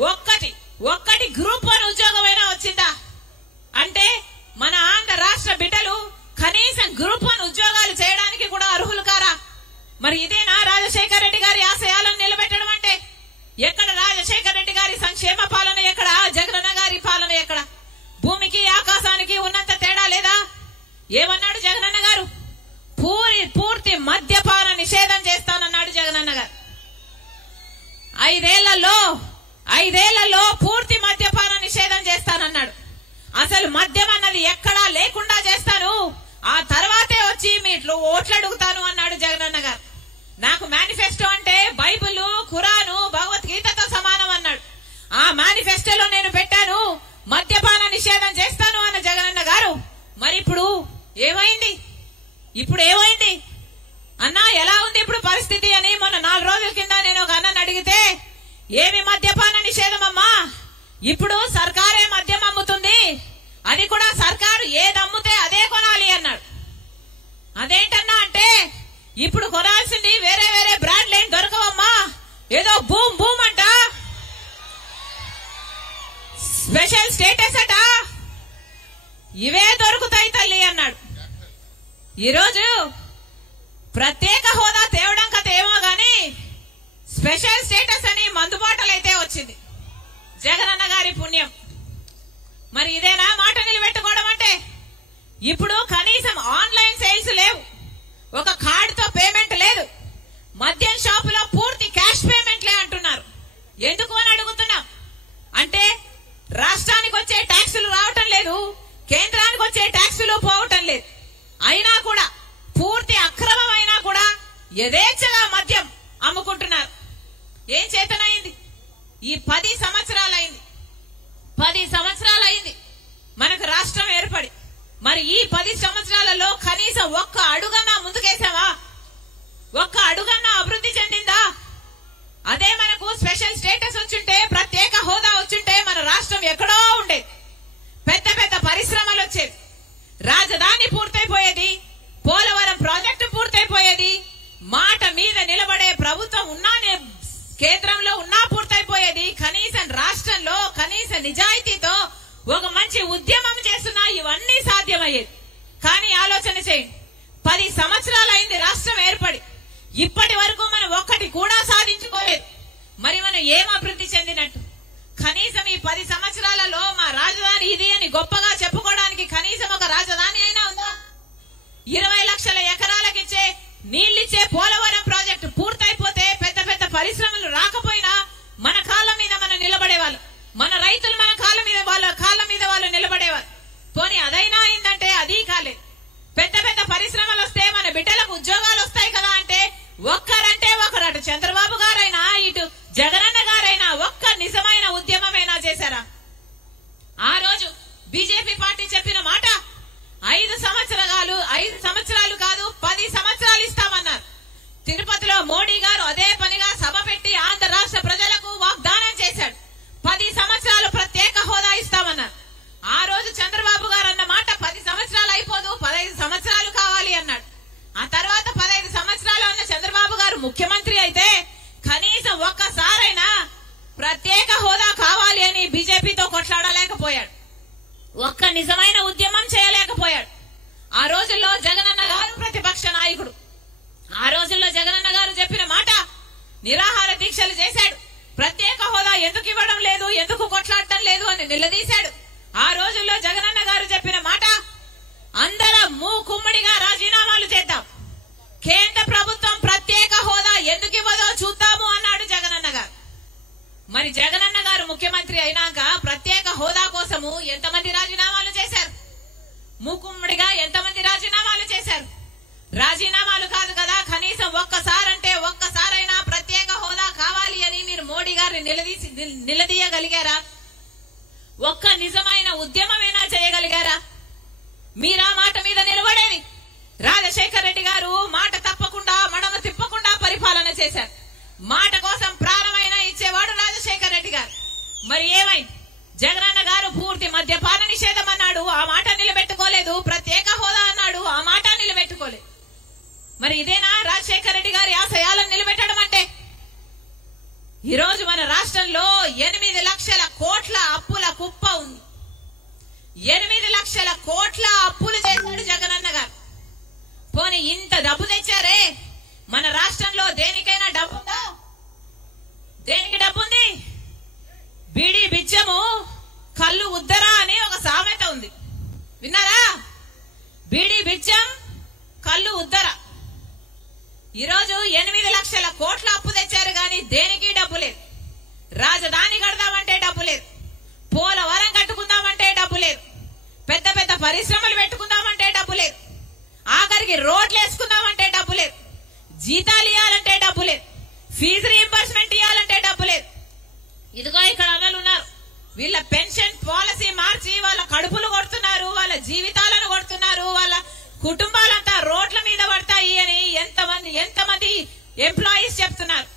ఒక్కటి గ్రూప్ 1 ఉద్యోగమైనా వచ్చిందా అంటే మన ఆంధ్ర రాష్ట్ర బిడ్డలు కనీసం గ్రూప్ 1 ఉద్యోగాలు చేయడానికి కూడా అర్హులు కారా? మరి ఇదేనా రాజశేఖర రెడ్డి గారి ఆశయాలను నిలబెట్టడం అంటే? ఎక్కడ రాజశేఖర రెడ్డి గారి సంక్షేమ పాలన, ఎక్కడ జగనన్న గారి పాలన? ఎక్కడ భూమికి ఆకాశానికి ఉన్నంత తేడా లేదా? ఏమన్నాడు జగనన్న గారు? పూర్తి మద్యపాన నిషేధం చేస్తానన్నాడు జగనన్న గారు. 5 ఏళ్లలో పూర్తి మద్యపాన నిషేధం చేస్తానన్నాడు. అసలు మద్యం అన్నది ఎక్కడా లేకుండా చేస్తాను, ఆ తర్వాతే వచ్చి మీ ఓట్లు అడుగుతాను అన్నాడు జగనన్న గారు. నాకు మేనిఫెస్టో అంటే బైబిల్, ఖురాను, భగవద్గీతతో సమానం అన్నాడు. ఆ మేనిఫెస్టోలో నేను పెట్టాను మద్యపాన నిషేధం చేస్తాను అన్న జగనన్న గారు. మరి ఇప్పుడు ఏమైంది అన్నా? ఎలా ఉంది ఇప్పుడు పరిస్థితి అని మొన్న 4 రోజుల కింద నేను ఒక అన్నని అడిగితే, ఏమి మద్యపాన నిషేధం అమ్మా, ఇప్పుడు సర్కారే మద్యం అమ్ముతుంది, అది కూడా సర్కారు ఏది అమ్ముతే అదే కొనాలి అన్నాడు. అదేంటన్నా అంటే, ఇప్పుడు కొనాల్సింది వేరే బ్రాండ్లు ఏం దొరకవమ్మా, ఏదో బూమ్ బూమ్ అంట, స్పెషల్ స్టేటస్ అట, ఇవే దొరుకుతాయి తల్లి అన్నాడు. ఈరోజు ప్రత్యేక హోదా తేవడం కథ ఏమో గాని స్పెషల్ స్టేటస్ అని మందుబాటలైతే వచ్చింది, జగనన్న గారి పుణ్యం. మరి ఇదేనా మాట నిలబెట్టుకోవడం అంటే? ఇప్పుడు కనీసం ఆన్లైన్ సేల్స్ లేవు, ఒక కార్డుతో పేమెంట్ లేదు, మద్యం షాపులో పూర్తి క్యాష్ పేమెంట్లే అంటున్నారు. ఎందుకు అని అడుగుతున్నాం. అంటే రాష్ట్రానికి వచ్చే ట్యాక్సులు రావటం లేదు, కేంద్రానికి వచ్చే ట్యాక్సులు పోవటం లేదు. అయినా కూడా పూర్తి అక్రమమైనా కూడా యథేచ్ఛగా మద్యం అమ్ముకుంటున్నారు. ఏం చేతనైంది? ఈ 10 సంవత్సరాలైంది మనకు రాష్ట్రం ఏర్పడి. మరి ఈ 10 సంవత్సరాలలో కనీసం ఒక్క అడుగన్నా ముందుకేసావా? ఒక్క అడుగన్నా అభివృద్ధి చెందిందా? అదే మనకు స్పెషల్ స్టేటస్ వచ్చుంటే, ప్రత్యేక హోదా వచ్చుంటే మన రాష్ట్రం ఎక్కడో ఉండేది. పెద్ద పరిశ్రమలు వచ్చేది, రాజధాని పూర్తయిపోయేది, పోలవరం ప్రాజెక్టు పూర్తయిపోయేది, మాట మీద నిలబడే ప్రభుత్వం ఉన్నానే కేంద్రంలో ఉన్నా పూర్తయిపోయేది. కనీసం రాష్ట్రంలో కనీస నిజాయితీతో ఒక మంచి ఉద్యమం చేస్తున్నా ఇవన్నీ సాధ్యమయ్యేది. కానీ ఆలోచన చేయండి, 10 సంవత్సరాలైంది రాష్ట్రం ఏర్పడి, ఇప్పటి వరకు మనం ఒక్కటి కూడా సాధించుకోలేదు. మరి మనం ఏం అభివృద్ధి చెందినట్టు? కనీసం ఈ 10 సంవత్సరాలలో మా రాజధాని ఇది అని గొప్పగా చెప్పుకోవడానికి కనీసం ఒక రాజధాని అయినా ఉందా? 20 లక్షల ఎకరాలకిచ్చే నీళ్లిచ్చే పోలవరం ప్రాజెక్టు పూర్తయిపోతే పెద్ద పరిశ్రమలు రాకపోయినా మన కాళ్ళ మీద మనం నిలబడేవాళ్ళు, మన రైతులు మన కాళ్ళ మీద వాళ్ళు నిలబడేవాళ్ళు. పోనీ అదైనా అయిందంటే అది కాలేదు. పెద్ద పరిశ్రమలు వస్తే మన బిడ్డలకు ఉద్యోగాలు వస్తాయి కదా అంటే ఒక్కరంటే ఒకరు, అటు చంద్రబాబు గారైనా ఇటు జగనన్న గారైనా ఒక్క నిజమైన ఉద్యమమైనా చేశారా? ఆ రోజు బీజేపీ పార్టీ చెప్పిన మాట 5 సంవత్సరాలు కాదు 10 సంవత్సరాలు ఇస్తామన్నారు. తిరుపతిలో మోడీ గారు అదే పనిగా సభ పెట్టి ఆంధ్ర రాష్ట్ర ప్రజలకు వాగ్దానం చేశాడు, 10 సంవత్సరాలు ప్రత్యేక హోదా ఇస్తామన్నారు. ఆ రోజు చంద్రబాబు గారు అన్న మాట 10 సంవత్సరాలు అయిపోదు, 15 సంవత్సరాలు కావాలి అన్నాడు. ఆ తర్వాత 15 సంవత్సరాలు అన్న చంద్రబాబు గారు ముఖ్యమంత్రి అయితే కనీసం ఒక్కసారైనా ప్రత్యేక హోదా కావాలి అని బీజేపీతో కొట్లాడలేకపోయాడు, ఒక్క నిజమైన ఉద్యమం చేయలేకపోయాడు. ఆ రోజుల్లో జగనన్న గారు ప్రతిపక్ష నాయకుడు. ఆ రోజుల్లో జగనన్న గారు చెప్పిన మాట, నిరాహార దీక్షలు చేశాడు, ప్రత్యేక హోదా ఎందుకు ఇవ్వడం లేదు, ఎందుకు కొట్లాడటం లేదు అని నిలదీశాడు. ఆ రోజుల్లో జగనన్న గారు చెప్పిన మాట, అందరం మూకుమ్మడిగా రాజీనామాలు చేద్దాం, కేంద్ర ప్రభుత్వం ప్రత్యేక హోదా ఎందుకు ఇవ్వదో చూద్దాము అన్నాడు జగనన్న గారు. మరి జగనన్న గారు ముఖ్యమంత్రి అయినాక ప్రత్యేక హోదా కోసము ఎంతమంది రాజీనామాలు చేశారు? మూకుమ్మడిగా ఎంతమంది రాజీనామాలు చేశారు? రాజీనామాలు కాదు కదా, కనీసం ఒక్కసారైనా ప్రత్యేక హోదా కావాలి అని మీరు మోడీ గారిని నిలదీయగలిగారా? ఒక్క నిజమైన ఉద్యమమైనా చేయగలిగారా? మీరా మాట మీద నిలబడేది. రాజశేఖర రెడ్డి గారు మాట తప్పకుండా మడమ తిప్పకుండా పరిపాలన చేశారు. మాట కోసం ప్రాణమైనా ఇచ్చేవాడు రాజశేఖర రెడ్డి గారు. మరి ఏమైంది? జగనన్న గారు పూర్తి మద్యపాన నిషేధం అన్నాడు, ఆ మాట నిలబెట్టుకోలేదు. ప్రత్యేక హోదా అన్నాడు, ఆ మాట నిలబెట్టుకోలేదు. మరి ఇదేనా రాజశేఖర రెడ్డి గారి ఆశయాలను నిలబెట్టడం అంటే? ఈరోజు మన రాష్ట్రంలో 8 లక్షల కోట్ల అప్పుల కుప్ప ఉంది. 8 లక్షల కోట్ల అప్పులు చేశాడు జగనన్న గారు. పోనీ ఇంత డబ్బు తెచ్చారే, మన రాష్ట్రంలో దేనికైనా డబ్బు ఉందా? దేనికి డబ్బు ఉంది? బీడీ బిచ్చము కళ్ళు ఉద్దరా అని ఒక సామెత ఉంది, విన్నారా? బీడీ బిచ్చం కళ్ళు ఉద్దర. ఈరోజు 8 లక్షల కోట్ల అప్పు తెచ్చారు గాని దేనికి డబ్బు లేదు. రాజధాని కడదామంటే డబ్బు లేదు, పోలవరం కట్టుకుందామంటే డబ్బు లేదు, పెద్ద పెద్ద పరిశ్రమలు పెట్టుకుందామంటే డబ్బు లేదు, ఆఖరికి రోడ్లు వేసుకుందామంటే డబ్బు లేదు, జీతాలు ఇవ్వాలంటే డబ్బు లేదు, ఫీజు రీయింబర్స్మెంట్ ఇవ్వాలంటే డబ్బు లేదు. ఇదిగో ఇక్కడ అన్నలు ఉన్నారు, వీళ్ళ పెన్షన్ పాలసీ మార్చి వాళ్ళ కడుపులు కొడుతున్నారు, వాళ్ళ జీవితాలను కొడుతున్నారు, వాళ్ళ కుటుంబాలంతా రోడ్ల మీద పడతాయి అని ఎంతమంది ఎంప్లాయీస్ చెప్తున్నారు.